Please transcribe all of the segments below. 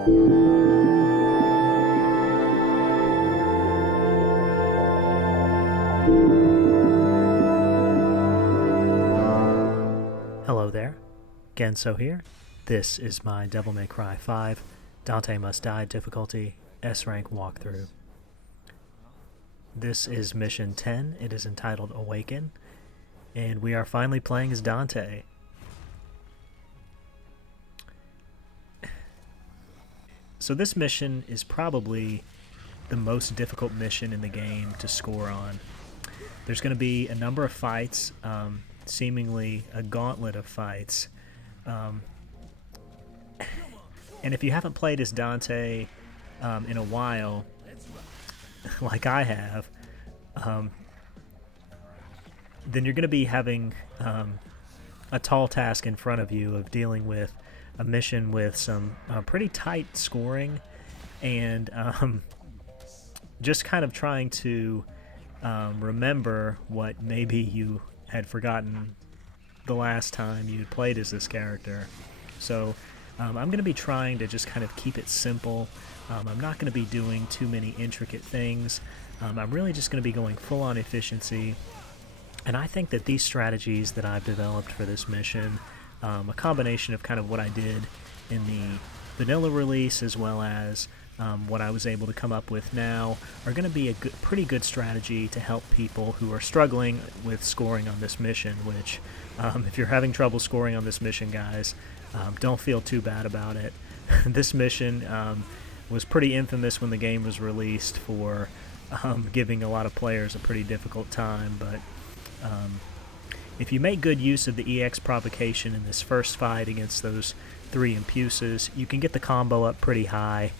Hello there, Genso here. This is my Devil May Cry 5 Dante Must Die difficulty S-Rank walkthrough. This is mission 10, it is entitled Awaken, and we are finally playing as Dante. So this mission is probably the most difficult mission in the game to score on. There's going to be a number of fights, seemingly a gauntlet of fights. And if you haven't played as Dante in a while, like I have, then you're going to be having a tall task in front of you of dealing with a mission with some pretty tight scoring and just kind of trying to remember what maybe you had forgotten the last time you played as this character. So I'm going to be trying to just kind of keep it simple. I'm not going to be doing too many intricate things. I'm really just going to be going full on efficiency. And I think that these strategies that I've developed for this mission, a combination of kind of what I did in the vanilla release as well as what I was able to come up with now, are going to be a pretty good strategy to help people who are struggling with scoring on this mission, which if you're having trouble scoring on this mission, guys, don't feel too bad about it. This mission was pretty infamous when the game was released for giving a lot of players a pretty difficult time, but if you make good use of the EX provocation in this first fight against those 3 Impuses, you can get the combo up pretty high.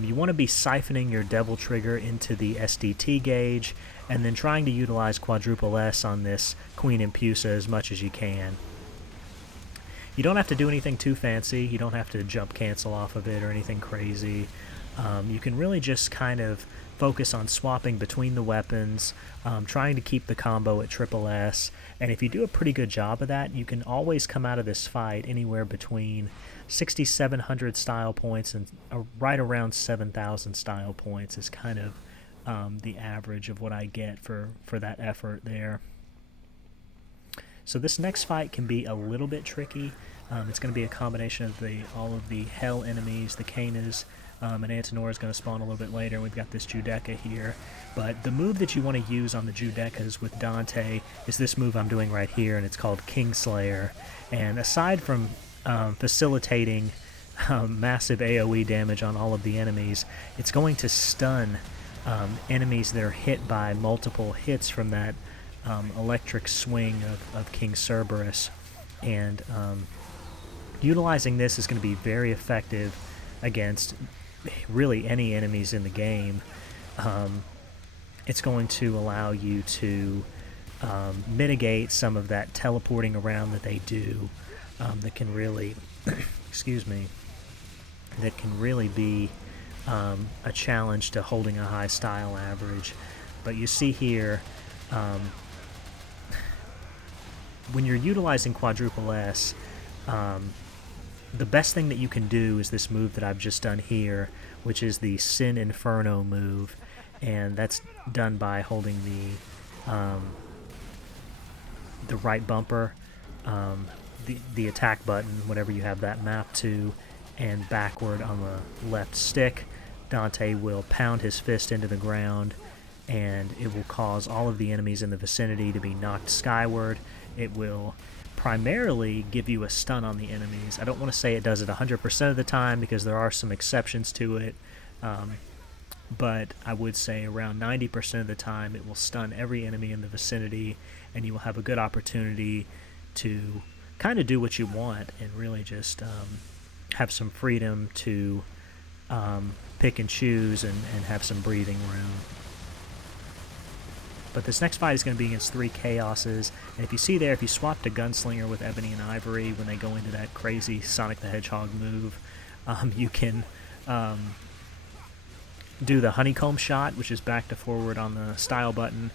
You want to be siphoning your Devil Trigger into the SDT gauge, and then trying to utilize Quadruple S on this Queen Impusa as much as you can. You don't have to do anything too fancy, you don't have to jump cancel off of it or anything crazy. You can really just kind of focus on swapping between the weapons, trying to keep the combo at Triple S, and if you do a pretty good job of that, you can always come out of this fight anywhere between 6,700 style points and right around 7,000 style points is kind of the average of what I get for that effort there. So this next fight can be a little bit tricky. It's going to be a combination of all of the hell enemies, the Canas, and Antenor is going to spawn a little bit later. We've got this Judeca here. But the move that you want to use on the Judecas with Dante is this move I'm doing right here, and it's called Kingslayer. And aside from facilitating massive AoE damage on all of the enemies, it's going to stun enemies that are hit by multiple hits from that electric swing of King Cerberus. And utilizing this is going to be very effective against really any enemies in the game. It's going to allow you to mitigate some of that teleporting around that they do, that can really excuse me, that can really be a challenge to holding a high style average. But you see here, when you're utilizing Quadruple S, the best thing that you can do is this move that I've just done here, which is the Sin Inferno move, and that's done by holding the right bumper, the attack button, whatever you have that mapped to, and backward on the left stick. Dante will pound his fist into the ground, and it will cause all of the enemies in the vicinity to be knocked skyward. It will primarily give you a stun on the enemies. I don't want to say it does it 100% of the time because there are some exceptions to it, but I would say around 90% of the time it will stun every enemy in the vicinity, and you will have a good opportunity to kind of do what you want and really just have some freedom to pick and choose and have some breathing room. But this next fight is going to be against 3 Chaoses, and if you see there, if you swap to Gunslinger with Ebony and Ivory when they go into that crazy Sonic the Hedgehog move, you can do the Honeycomb shot, which is back to forward on the style button,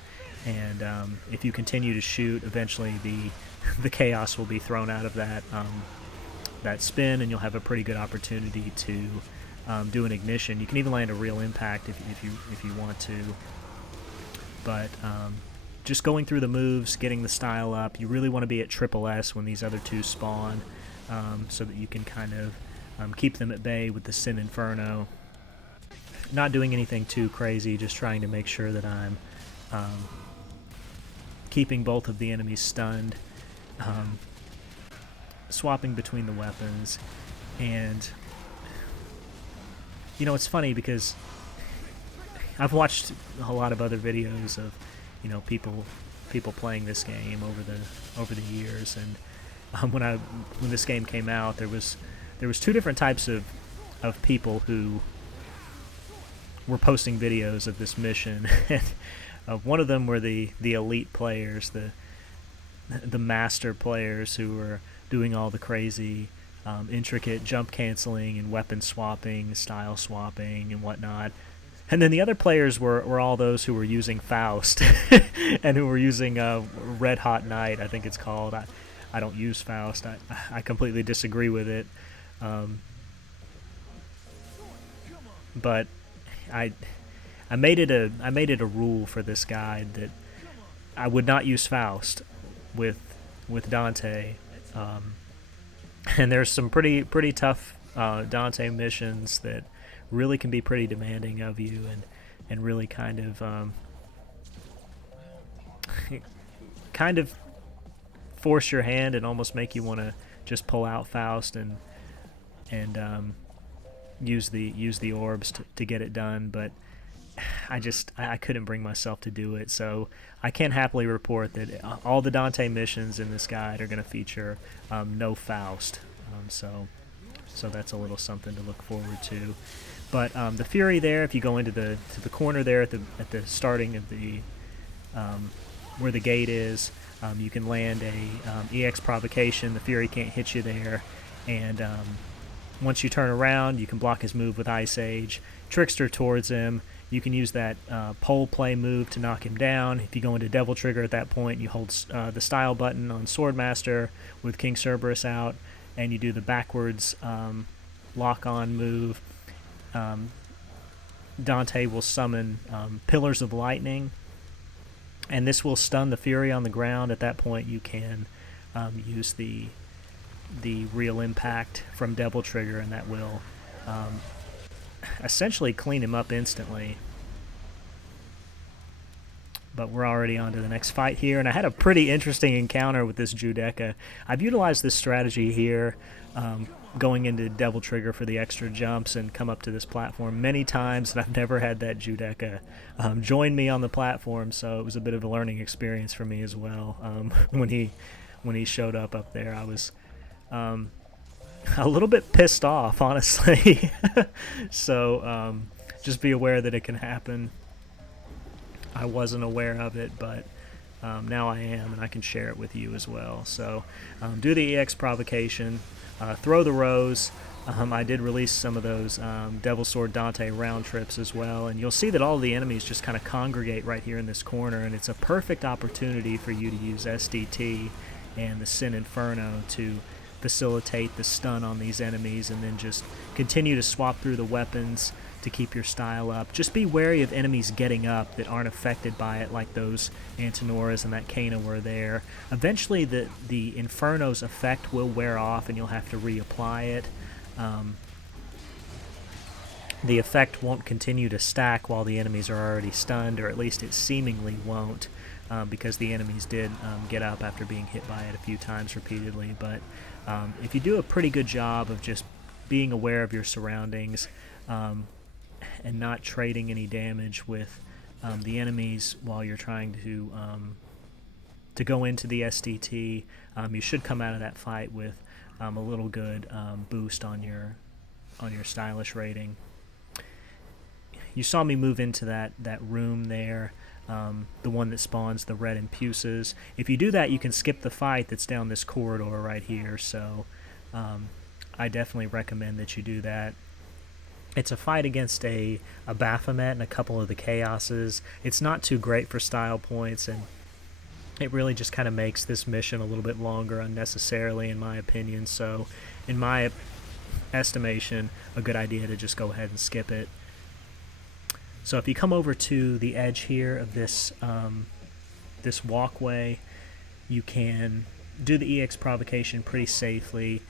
and if you continue to shoot, eventually the Chaos will be thrown out of that spin, and you'll have a pretty good opportunity to do an ignition. You can even land a real impact if you want to. But just going through the moves, getting the style up. You really want to be at triple S when these other two spawn, so that you can kind of keep them at bay with the Sin Inferno. Not doing anything too crazy, just trying to make sure that I'm keeping both of the enemies stunned, swapping between the weapons. And you know, it's funny because I've watched a lot of other videos of, you know, people playing this game over the years, and when this game came out, there was two different types of people who were posting videos of this mission. And one of them were the elite players, the master players who were doing all the crazy intricate jump canceling and weapon swapping, style swapping, and whatnot. And then the other players were all those who were using Faust and who were using Red Hot Night, I think it's called. I don't use Faust. I completely disagree with it. But I made it a rule for this guide that I would not use Faust with Dante. And there's some pretty tough Dante missions that really can be pretty demanding of you, and really kind of force your hand and almost make you want to just pull out Faust and use the orbs to get it done. But I couldn't bring myself to do it, so I can happily report that all the Dante missions in this guide are going to feature no Faust. So that's a little something to look forward to. But the Fury there, if you go into the corner there at the starting of the where the gate is, you can land a EX provocation. The Fury can't hit you there, and once you turn around, you can block his move with Ice Age. Trickster towards him. You can use that pole play move to knock him down. If you go into Devil Trigger at that point, you hold the style button on Swordmaster with King Cerberus out, and you do the backwards lock-on move. Dante will summon Pillars of Lightning, and this will stun the Fury on the ground. At that point, you can use the real impact from Devil Trigger, and that will essentially clean him up instantly. But we're already on to the next fight here, and I had a pretty interesting encounter with this Judeca. I've utilized this strategy here, going into Devil Trigger for the extra jumps and come up to this platform many times, and I've never had that Judeca join me on the platform, so it was a bit of a learning experience for me as well. When he showed up there, I was a little bit pissed off, honestly. So just be aware that it can happen. I wasn't aware of it, but now I am, and I can share it with you as well. So do the EX provocation, throw the Rose. I did release some of those Devil Sword Dante round trips as well, and you'll see that all the enemies just kind of congregate right here in this corner, and it's a perfect opportunity for you to use SDT and the Sin Inferno to facilitate the stun on these enemies, and then just continue to swap through the weapons to keep your style up. Just be wary of enemies getting up that aren't affected by it, like those Antinoras and that Kana were there. Eventually the Inferno's effect will wear off, and you'll have to reapply it. The effect won't continue to stack while the enemies are already stunned, or at least it seemingly won't, because the enemies did get up after being hit by it a few times repeatedly. But if you do a pretty good job of just being aware of your surroundings, and not trading any damage with the enemies while you're trying to go into the SDT, you should come out of that fight with a little good boost on your stylish rating. You saw me move into that room there, the one that spawns the red Impuses. If you do that, you can skip the fight that's down this corridor right here, so I definitely recommend that you do that. It's a fight against a Baphomet and a couple of the Chaoses. It's not too great for style points, and it really just kind of makes this mission a little bit longer unnecessarily, in my opinion. So, in my estimation, a good idea to just go ahead and skip it. So if you come over to the edge here of this this walkway, you can do the EX provocation pretty safely.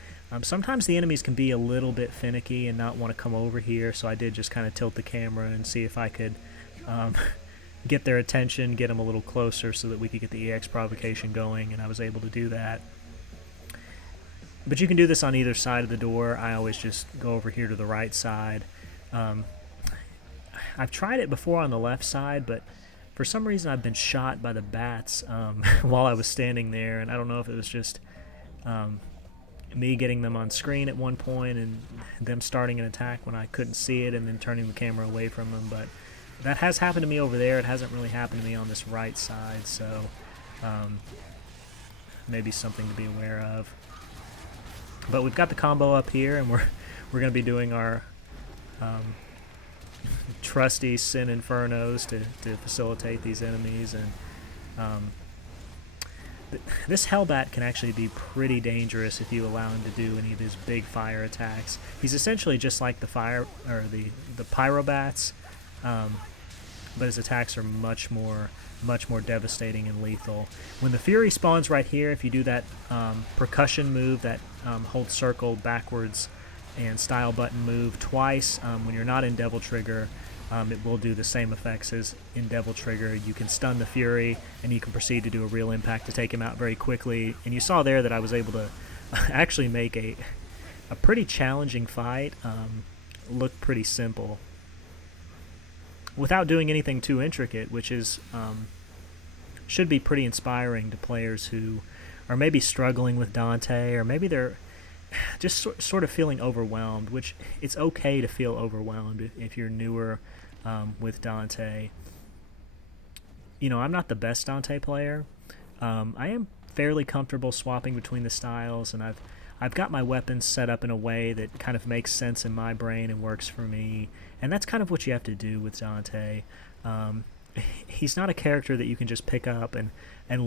Sometimes the enemies can be a little bit finicky and not want to come over here, so I did just kind of tilt the camera and see if I could get their attention, get them a little closer so that we could get the EX provocation going, and I was able to do that. But you can do this on either side of the door. I always just go over here to the right side. I've tried it before on the left side, but for some reason I've been shot by the bats while I was standing there, and I don't know if it was just me getting them on screen at one point and them starting an attack when I couldn't see it and then turning the camera away from them, but that has happened to me over there. It hasn't really happened to me on this right side, so maybe something to be aware of. But we've got the combo up here, and we're going to be doing our trusty Sin Infernos to facilitate these enemies. And this Hellbat can actually be pretty dangerous if you allow him to do any of his big fire attacks. He's essentially just like the fire or the Pyrobats, but his attacks are much more devastating and lethal. When the Fury spawns right here, if you do that percussion move, that hold circle backwards and style button move twice, when you're not in Devil Trigger, it will do the same effects as in Devil Trigger. You can stun the Fury, and you can proceed to do a real impact to take him out very quickly. And you saw there that I was able to actually make a pretty challenging fight look pretty simple, without doing anything too intricate, which is should be pretty inspiring to players who are maybe struggling with Dante, or maybe they're just sort of feeling overwhelmed, which it's okay to feel overwhelmed if you're newer with Dante. You know, I'm not the best Dante player. I am fairly comfortable swapping between the styles, and I've got my weapons set up in a way that kind of makes sense in my brain and works for me, and that's kind of what you have to do with Dante. He's not a character that you can just pick up and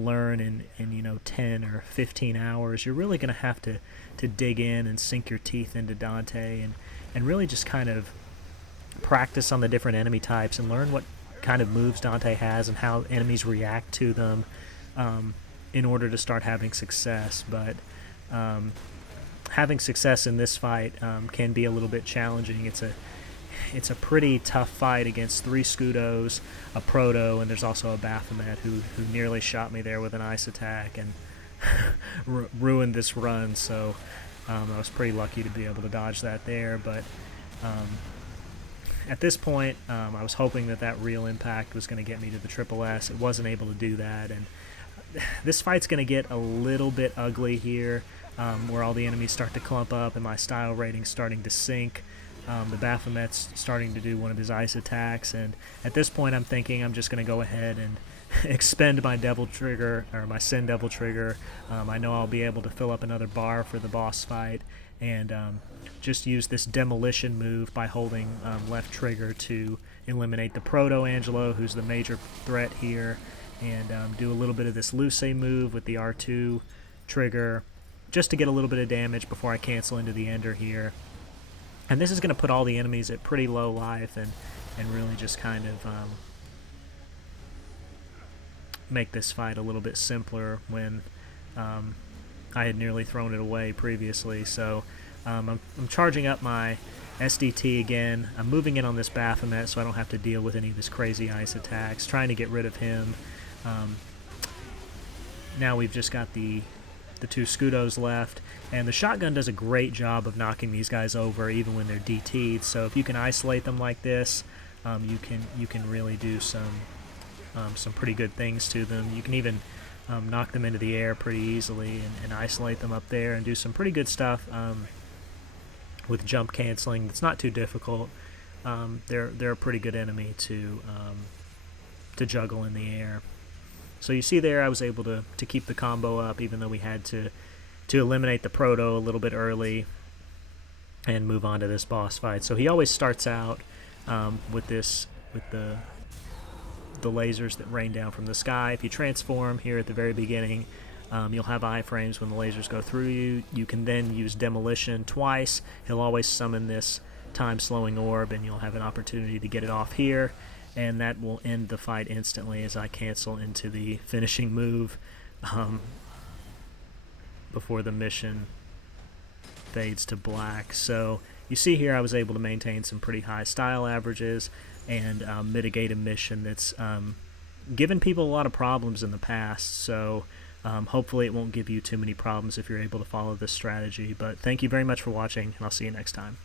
learn in you know 10 or 15 hours. You're really going to have to dig in and sink your teeth into Dante and really just kind of practice on the different enemy types and learn what kind of moves Dante has and how enemies react to them in order to start having success. But having success in this fight can be a little bit challenging. It's a pretty tough fight against 3 Scudos, a Proto, and there's also a Baphomet who nearly shot me there with an ice attack and ruined this run, so I was pretty lucky to be able to dodge that there. But at this point, I was hoping that real impact was going to get me to the Triple S. It wasn't able to do that, and this fight's going to get a little bit ugly here, where all the enemies start to clump up and my style rating's starting to sink. The Baphomet's starting to do one of his ice attacks, and at this point I'm thinking I'm just going to go ahead and expend my Devil Trigger, or my Sin Devil Trigger. I know I'll be able to fill up another bar for the boss fight, and just use this demolition move by holding left trigger to eliminate the Proto-Angelo, who's the major threat here, and do a little bit of this Luce move with the R2 trigger, just to get a little bit of damage before I cancel into the Ender here. And this is going to put all the enemies at pretty low life and really just kind of make this fight a little bit simpler when I had nearly thrown it away previously. So I'm charging up my SDT again. I'm moving in on this Baphomet so I don't have to deal with any of his crazy ice attacks, trying to get rid of him. Now we've just got the 2 Scudos left, and the shotgun does a great job of knocking these guys over even when they're DT'd. So if you can isolate them like this, you can really do some pretty good things to them. You can even knock them into the air pretty easily and isolate them up there and do some pretty good stuff with jump canceling. It's not too difficult. They're a pretty good enemy to juggle in the air. So you see there I was able to keep the combo up even though we had to eliminate the Proto a little bit early and move on to this boss fight. So he always starts out with the lasers that rain down from the sky. If you transform here at the very beginning, You'll have iframes when the lasers go through you. You can then use demolition twice. He'll always summon this time-slowing orb, and you'll have an opportunity to get it off here, and that will end the fight instantly as I cancel into the finishing move before the mission fades to black. So you see here I was able to maintain some pretty high style averages and mitigate a mission that's given people a lot of problems in the past. So hopefully it won't give you too many problems if you're able to follow this strategy. But thank you very much for watching, and I'll see you next time.